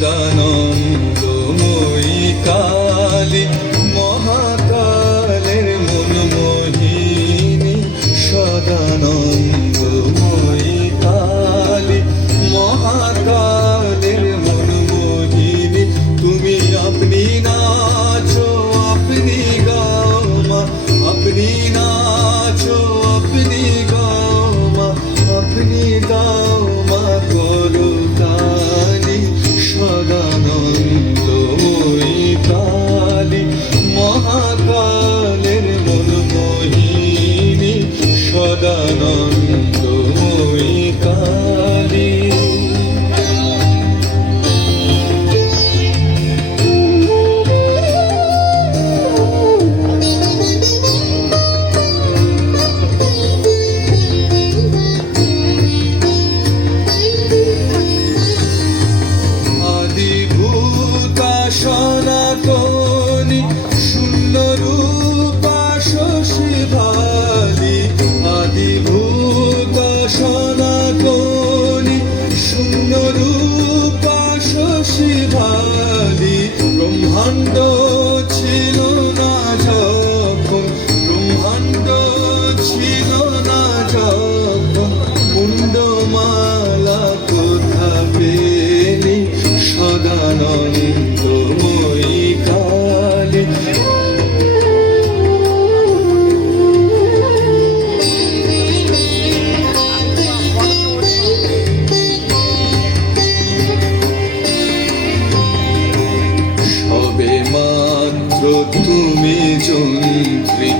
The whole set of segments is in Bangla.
সদানন্দময়ী কালী, মহাকালের মনমোহিনী। সদানন্দময়ী কালী, মহাকালের মনমোহিনী। তুমি আপনি নাচো, আপনি গাও মা, আপনি নাচো, আপনি গাও মা, আপনি গাও মা করো কালী। সদানন্দময়ী কালী, মহাকালের মনমোহিনী। সদানন্দময়ী কালী। সনাতনী শূন্যরূপা শশী ভালি, আদিভূতা সনাতনী শূন্যরূপা শশী ভালি। ব্রহ্মাণ্ড ছিল না যখন, ব্রহ্মাণ্ড ছিল না যখন, মুন্ডমালা কোথা পেলি। সদানন্দময়ী কালী। সবে মাত্র তুমি যন্ত্রী,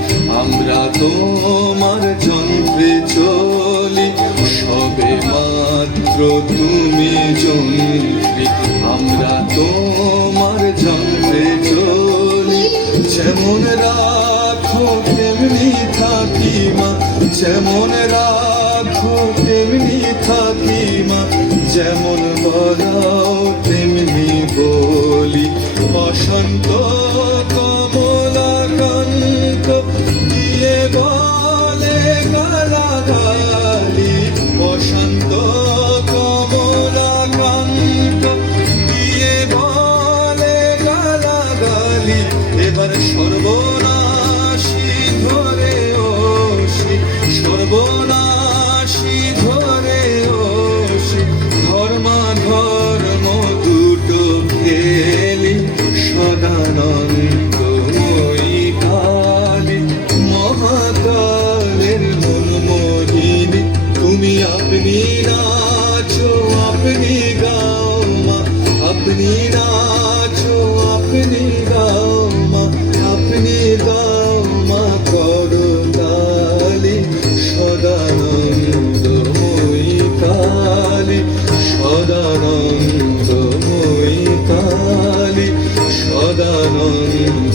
আমরা তোমার যন্ত্রে চলি। সবে মাত্র তুমি যন্ত্রী, আমরা তোমার যন্ত্রে চলি। যেমন রাখো তেমনি থাকি মা, যেমন রাখো তেমনি থাকি মা, যেমন বলাও তেমনি বলি। বসন্ত কমলাকান্ত দিয়ে বলে গালাগালি। বসন্ত কমলাকান্ত দিয়ে বলে গালাগালি। এবার সর্বনাশী ধরে ওষি, সর্বনাশী ধরে ওষি। ধর্মাধর্ম দুটো খেলি। সদানন্দময়ী কালী, মহাকালের মনমোহিনী। তুমি আপনি নাচো, আপনি গাও মা, আপনি নাচো, আপনি গাও মা, আপনি গাও মা করো কালী। সদানন্দময়ী কালী, সদানন্দময়ী কালী, সদানন্দ।